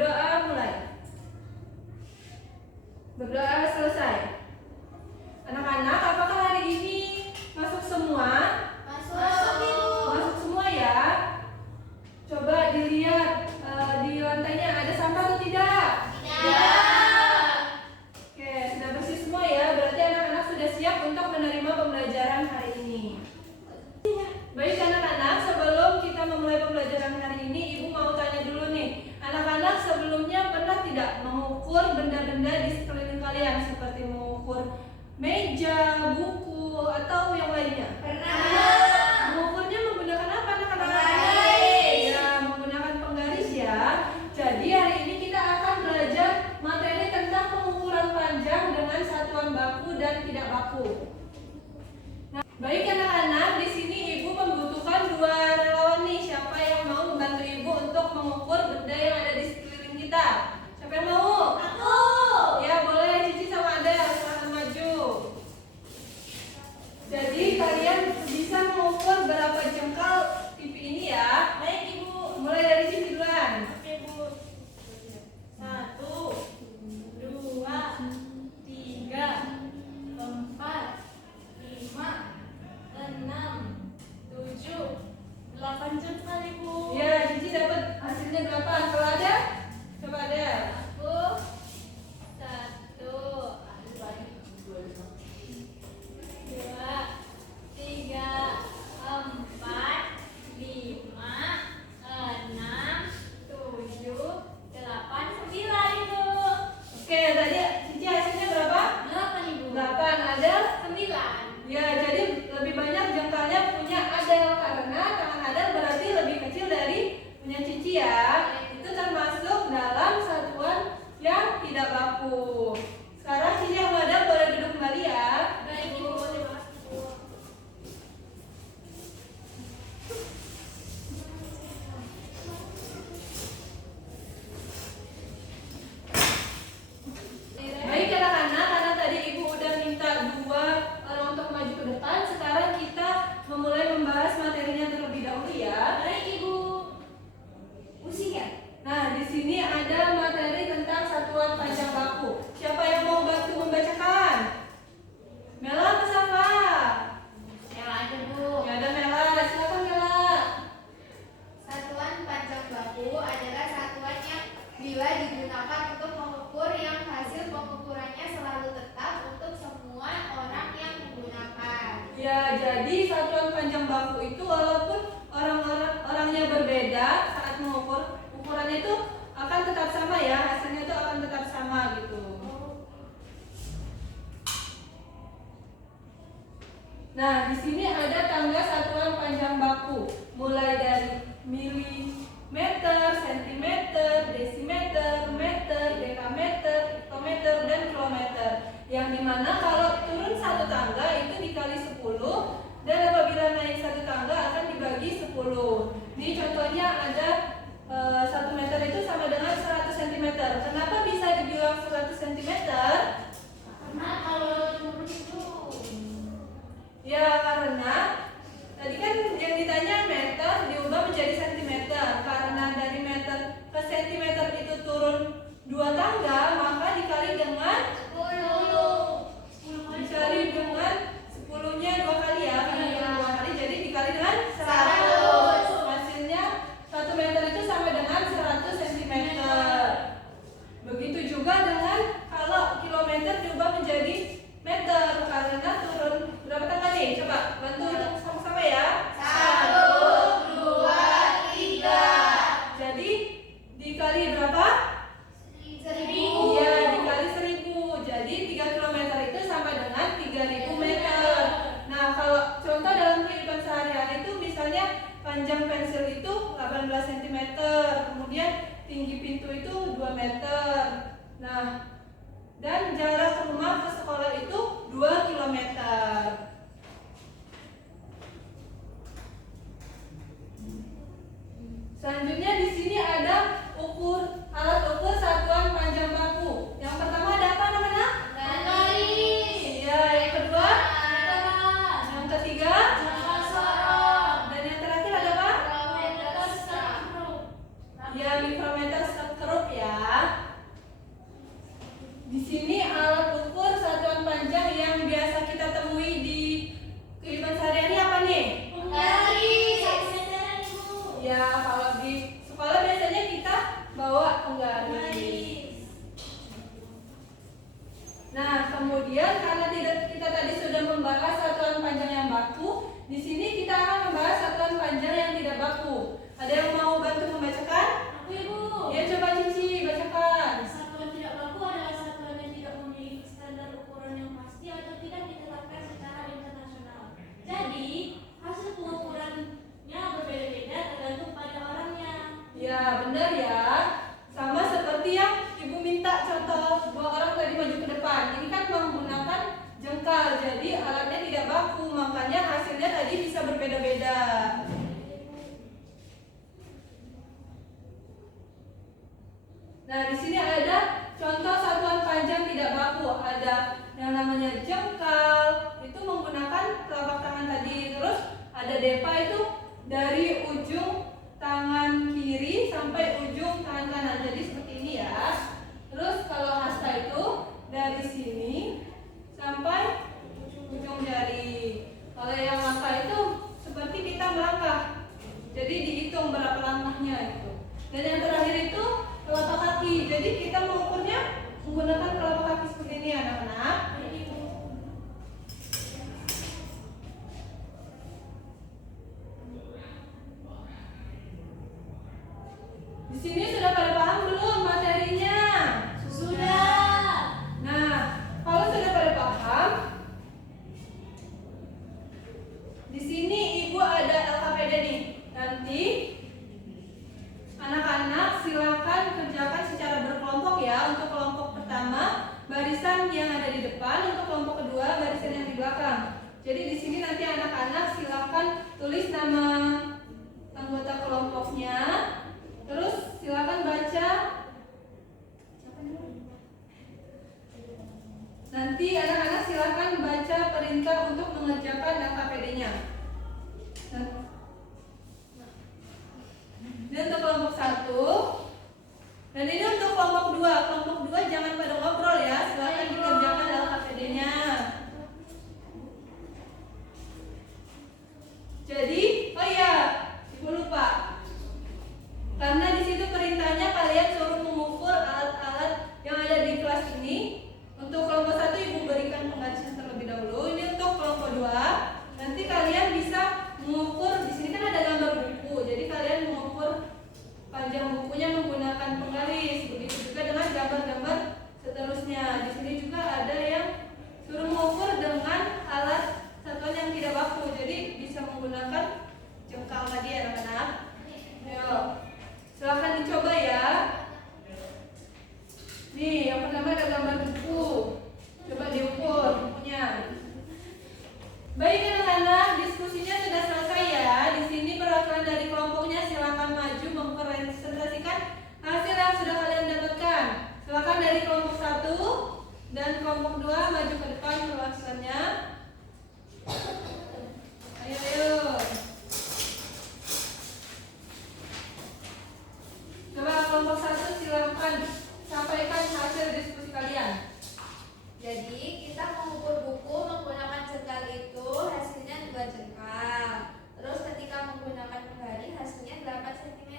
Berdoa mulai. Berdoa selesai. Anak-anak, apakah hari ini masuk semua? Masuk semua ya. Coba dilihat di lantainya ada sampah atau tidak? Tidak. Oke, sudah bersih semua ya. Berarti anak-anak sudah siap untuk menerima pembelajaran hari ini. Baik anak-anak, sebelum kita memulai pembelajaran hari ini, Ibu mau tanya dulu nih. Anak-anak sebelumnya pernah tidak mengukur benda-benda di sekeliling kalian seperti mengukur meja, buku, atau yang lainnya? Pernah. Mengukurnya menggunakan apa anak-anak? Penggaris. Ya, menggunakan penggaris ya. Jadi hari ini kita akan belajar materi tentang pengukuran panjang dengan satuan baku dan tidak baku. Nah, baik anak-anak, di sini Ibu membutuhkan 2 relawan nih. Siapa yang mau membantu Ibu untuk mengukur benda yang ada di sekeliling kita? Siapa yang mau? Aku. Ya, boleh Cici sama Adel, silahkan maju. Jadi kalian bisa mengukur berapa jengkal TV ini ya. Baik Ibu. Mulai dari Cici duluan. Oke Bu. 1, 2, 3, 4, 5, 6, 7, 8 jengkal Ibu. Ya, Cici dapat hasilnya berapa? Kalau ada? Coba ada. Aku 1, 2, 3, 4, 5, 6, 7, 8, 9 Ibu. Oke, tadi Cici hasilnya berapa? 8 Ibu. 8. Ada? 9. Ya, jadi lebih banyak jengkalnya punya Adel karena tangan Adel berarti lebih kecil dari punya Cici ya. Itu termasuk dalam satuan yang tidak baku. Sekarang Cici sama Adel boleh duduk kembali ya. Baik Ibu, terima kasih Bu. Baik anak-anak, karena tadi Ibu udah minta 2 orang untuk maju ke depan. Sekarang kita memulai membahas materinya terlebih dahulu ya. Baik Ibu. Pusing ya? Nah, di sini ada materi tentang satuan panjang baku. Siapa yang mau bantu membacakan? Mela atau Safa? Yang ada Bu. Ya ada Mela, silakan Mela. Satuan panjang baku adalah satuan yang bila digunakan untuk mengukur yang hasil pengukurannya selalu tetap untuk semua orang yang menggunakan. Ya, jadi satuan panjang baku itu walaupun orangnya berbeda saat mengukur, ukurannya itu akan tetap sama ya, hasilnya itu akan tetap sama gitu. Nah, di sini ada tangga satuan panjang baku, mulai dari milimeter, sentimeter, desimeter, meter, dekameter, hektometer, dan kilometer. Yang dimana kalau turun satu tangga itu dikali 10, dan apabila naik satu tangga akan dibagi 10. Ini contohnya ada 1 meter itu sama dengan 100 cm. Kenapa bisa dibilang 100 cm? Karena kalau turun itu Ya karena tadi kan yang ditanya meter diubah menjadi sentimeter. Karena dari meter ke sentimeter itu turun 2 tangga, maka dikali dengan 10-nya 2 kali ya. Karena turun 2 kali jadi dikali dengan 100. Hasilnya 1 meter itu sama dengan 100 cm. Begitu juga dengan kalau kilometer diubah menjadi meter karena turun berapa tangga nih? Coba bantu hitung sama-sama ya. 1, 2, 3. Jadi dikali berapa? 1000. Iya, dikali 1000. Jadi 3 km itu sama dengan 3000 meter. Nah, kalau contoh dalam kehidupan sehari-hari itu misalnya panjang pensil itu 18 cm, kemudian tinggi pintu itu 2 meter. Nah, dan jarak rumah ke sekolah itu 2 km. Selanjutnya di sini ada alat ukur satuan panjang baku. Yang pertama ada apa anak-anak? Garis. Iya, yang kedua, Meteran. yang ketiga, Jangka sorong. dan yang terakhir ada apa? Mikrometer skrup. Ya, mikrometer skrup ya. Nah, benar ya. Sama seperti yang Ibu minta contoh 2 orang tadi maju ke depan. Ini kan menggunakan jengkal, jadi alatnya tidak baku, makanya hasilnya tadi bisa berbeda-beda. Nah, di sini ada contoh satuan panjang tidak baku. Ada yang namanya jengkal, itu menggunakan telapak tangan tadi. Terus ada depa itu dari ujung tangan kiri sampai ujung tangan kanan. Jadi seperti ini ya. Terus kalau hasta itu dari sini sampai ujung jari. Kalau yang langkah itu seperti kita melangkah. Jadi dihitung berapa langkahnya itu. Dan yang terakhir itu telapak kaki. Jadi kita mengukurnya menggunakan telapak kaki seperti ini anak-anak. Di sini sudah pada paham belum materinya? Sudah. Nah, kalau sudah pada paham, di sini Ibu ada LKPD nih. Nanti anak-anak silakan kerjakan secara berkelompok ya. Untuk kelompok pertama, barisan yang ada di depan. Untuk kelompok kedua, barisan yang di belakang. Jadi di sini nanti anak-anak silakan tulis nama anggota kelompoknya. Terus silakan baca. Nanti anak-anak silakan baca perintah untuk mengerjakan LKPD-nya. Ini untuk kelompok 1. Dan ini untuk kelompok 2. Kelompok 2 jangan pada ngobrol ya. Silakan dikerjakan LKPD-nya. Jadi, oh iya, Ibu lupa. Karena di situ perintahnya kalian suruh mengukur alat-alat yang ada di kelas ini. Untuk kelompok 1 Ibu berikan penggajian terlebih dahulu. Ini untuk kelompok 2. Nanti kalian bisa mengukur. Di sini kan ada gambar buku. Jadi kalian mengukur panjang bukunya menggunakan penggaris. Begitu juga dengan gambar-gambar seterusnya. Di sini juga ada yang suruh mengukur dengan alat satuan yang tidak baku. Jadi bisa menggunakan jengkal tadi anak-anak. Ayo. Silahkan dicoba ya. Nih, yang pertama ada gambar buku. Coba diukur bukunya. Baik anak-anak, diskusinya sudah selesai ya. Di sini perwakilan dari kelompoknya silakan maju mempresentasikan hasil yang sudah kalian dapatkan. Silakan dari kelompok 1 dan kelompok 2 maju ke depan perwakilannya. Ayo, ayo. Coba kelompok 1 silakan sampaikan hasil diskusi kalian. Jadi kita mengukur buku menggunakan jengkal itu hasilnya 2 jengkal. Terus ketika menggunakan penggaris hasilnya 8 cm.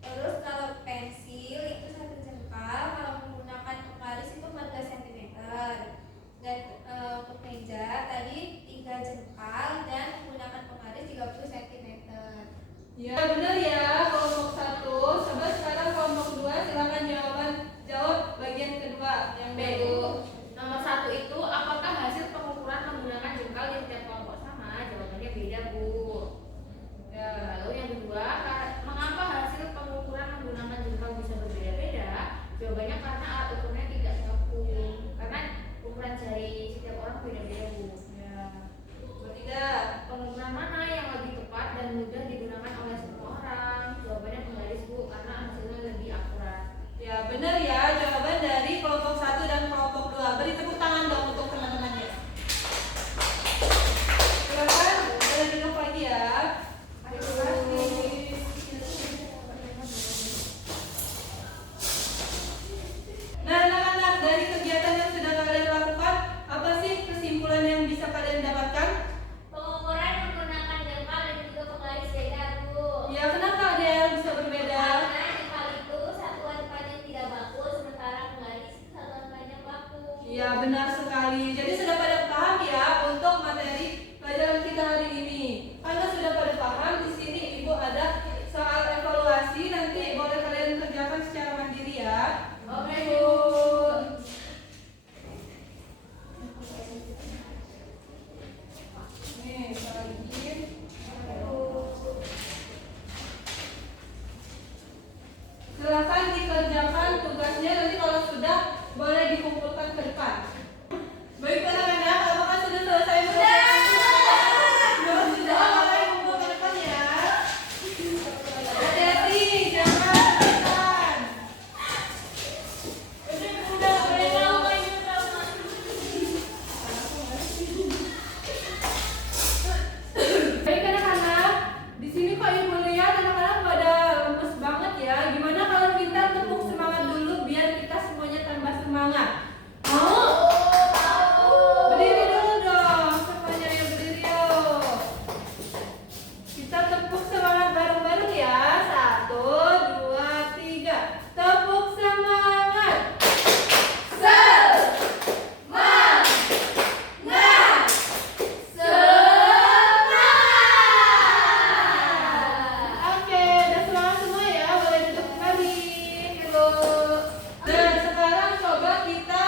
Terus kalau pensil itu 1 jengkal, kalau menggunakan penggaris itu 14 cm. Dan untuk meja tadi 3 jengkal dan menggunakan penggaris 30 cm. Ya benar ya kelompok 1. Coba sekarang kelompok 2 silakan jawab bagian kedua yang B. Nomor 1 itu apakah hasil pengukuran menggunakan jengkal di setiap kelompok sama? Jawabannya beda, Bu. Ya. Lalu yang kedua, mengapa hasil pengukuran menggunakan jengkal bisa berbeda-beda? Jawabannya karena alat ukurnya tidak baku. Karena ukuran jari setiap orang beda-beda, Bu. Ya. Ketiga, Pengukuran mana yang lebih tepat dan mudah digunakan oleh semua orang? Jawabannya penggaris, Bu, karena hasilnya lebih akurat. ya benar ya jawaban dari kelompok 1 dan kelompok 2. Beri tepuk tangan dong untuk teman-temannya. Silakan boleh duduk lagi ya. Terima kasih. Nah anak-anak, dari kegiatan yang sudah kalian lakukan, apa sih kesimpulan yang bisa kalian dapatkan? Pengukuran menggunakan jengkal dan juga penggaris beda, Bu. Ya kenapa dia bisa berbeda? Karena jengkal itu satuan panjang tidak baku, sementara boleh dikumpulkan ke depan. Baik anak-anak, apakah sudah selesai mengerjakan? Sudah, boleh kumpul ke depan ya. Hati-hati, jangan kesulitan. Udah, boleh tahu main sama. Baik anak-anak, di sini kok Ibu lihat anak-anak pada lemes banget ya. Gimana kalau kita tepuk semangat dulu biar kita semuanya tambah semangat? Mau? Berdiri dulu dong, semuanya yang berdiri yuk. Kita tepuk semangat bareng-bareng ya. 1, 2, 3. Tepuk semangat. Oke, udah semangat semua ya. Boleh duduk kembali. Dan sekarang coba kita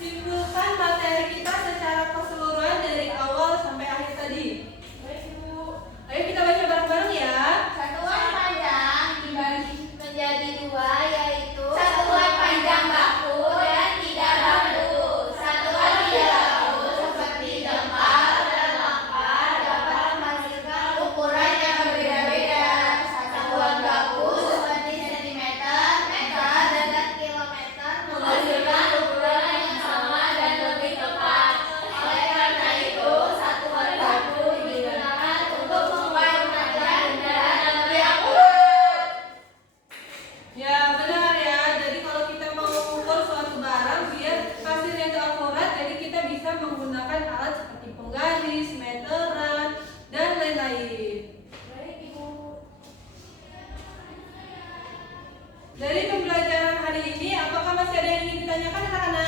simpulkan materi kita secara keseluruhan dari awal sampai akhir tadi. Baik, Ibu. Ayo kita baca bareng-bareng ya. Satuan panjang dibagi menjadi dua, yaitu satuan panjang baku dan tidak baku. Satuan tidak baku seperti gempal dan lampar dapat menghasilkan ukuran yang berbeda-beda. Satuan baku seperti sentimeter, meter, dan kilometer menghasilkan ukuran yang sama dan lebih tepat. Oleh karena itu, satuan baku digunakan untuk mengukur panjang dan lebih akurat. Ya, benar ya. Jadi kalau kita mau mengukur suatu barang biar hasilnya itu akurat, jadi kita bisa menggunakan alat seperti penggaris, meteran, dan lain-lain. Baik, Ibu. Dari pembelajaran hari ini, apakah masih ada yang ingin ditanyakan anak-anak?